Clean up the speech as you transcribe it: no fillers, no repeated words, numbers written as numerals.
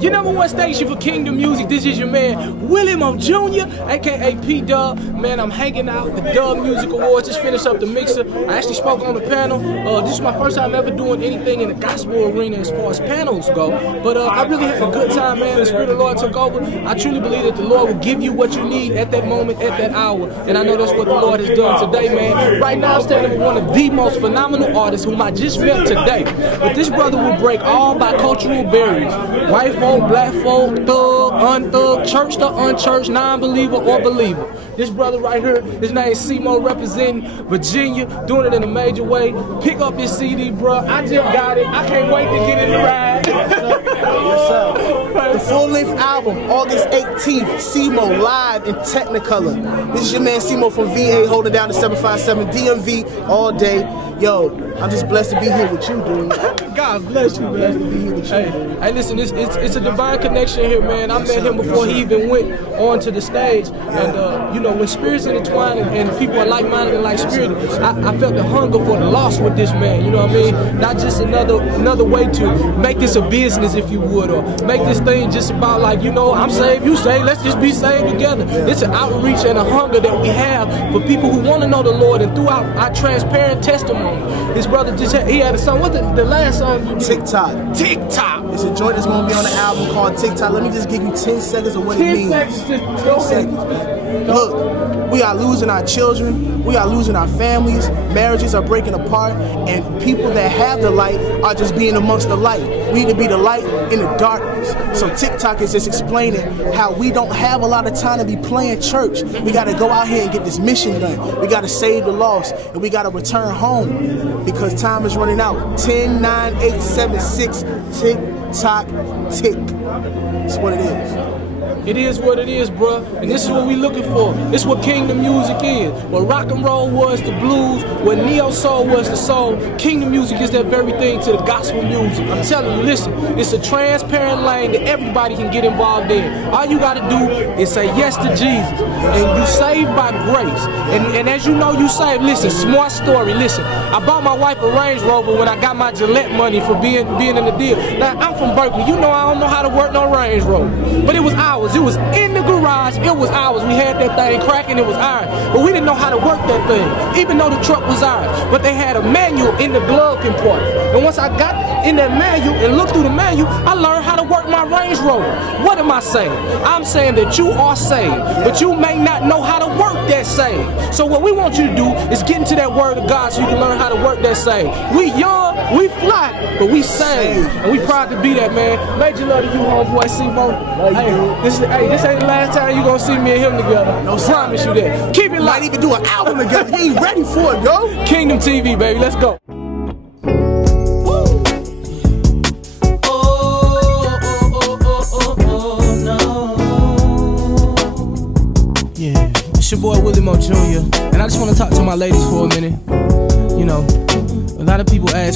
Your number one station for Kingdom Music. This is your man Willie Mo Jr., aka P-Dub. Man, I'm hanging out at the Dub Music Awards. Just finished up the mixer. I actually spoke on the panel. This is my first time ever doing anything in the gospel arena as far as panels go. But I really had a good time, man. The Spirit of the Lord took over. I truly believe that the Lord will give you what you need at that moment, at that hour. And I know that's what the Lord has done today, man. Right now, I'm standing with one of the most phenomenal artists whom I just met today. But this brother will break all bicultural barriers. White folk, black folk, thug, unthug, church to unchurched, non-believer or believer. This brother right here, his name is C-Mo, representing Virginia, doing it in a major way. Pick up his CD, bro. I just got it. I can't wait to get in the ride. Yes, sir. The full-length album, August 18th, C-Mo live in Technicolor. This is your man C-Mo from VA, holding down the 757 DMV all day. Yo, I'm just blessed to be here with you, dude. God bless you, man. Blessed to be here with you. Hey, listen, it's a divine connection here, man. I met him before he even went onto the stage. And, you know, when spirits intertwine and people are like-minded and like-spirited, I felt the hunger for the lost with this man, you know what I mean? Not just another way to make this a business, if you would, or make this thing just about like, you know, I'm saved, you saved, let's just be saved together. It's an outreach and a hunger that we have for people who want to know the Lord, and throughout our transparent testimony. His brother just he had a song. What the last song? TikTok. TikTok. It's a joint that's gonna be on the album called TikTok. Let me just give you 10 seconds of what it means. 10 seconds. Look, we are losing our children. We are losing our families. Marriages are breaking apart, and people that have the light are just being amongst the light. We need to be the light in the darkness. So TikTok is just explaining how we don't have a lot of time to be playing church. We got to go out here and get this mission done. We got to save the lost, and we got to return home because time is running out. 10, 9, 8, 7, 6, tick-tock, tick. That's what it is. It is what it is, bro. And this is what we looking for. This is what Kingdom Music is. What rock and roll was the blues, what neo soul was the soul, Kingdom Music is that very thing to the gospel music. I'm telling you, listen, it's a transparent lane that everybody can get involved in. All you gotta do is say yes to Jesus. And you saved by grace. And as you know you saved, listen, smart story, listen. I bought my wife a Range Rover when I got my Gillette money for being in the deal. Now, I'm from Berkeley. You know I don't know how to work no Range Rover. But it was ours. It was in the garage. It was ours. We had that thing cracking. It was ours. But we didn't know how to work that thing, even though the truck was ours. But they had a manual in the glove compartment. And once I got in that manual and looked through the manual, I learned how to work my Range Rover. What am I saying? I'm saying that you are saved, but you may not know how to work that save. So what we want you to do is get into that word of God so you can learn how to work that save. We young, we fly, but we saved. And we proud to be that, man. Major love to you, homeboy C-Mo. Hey, this ain't the last time you gonna see me and him together. No, promise you that. Keep it light. Might even do an album together. He ain't ready for it, yo. Kingdom TV, baby. Let's go. Yeah, it's your boy Willie Mo Jr. And I just want to talk to my ladies for a minute. You know, a lot of people ask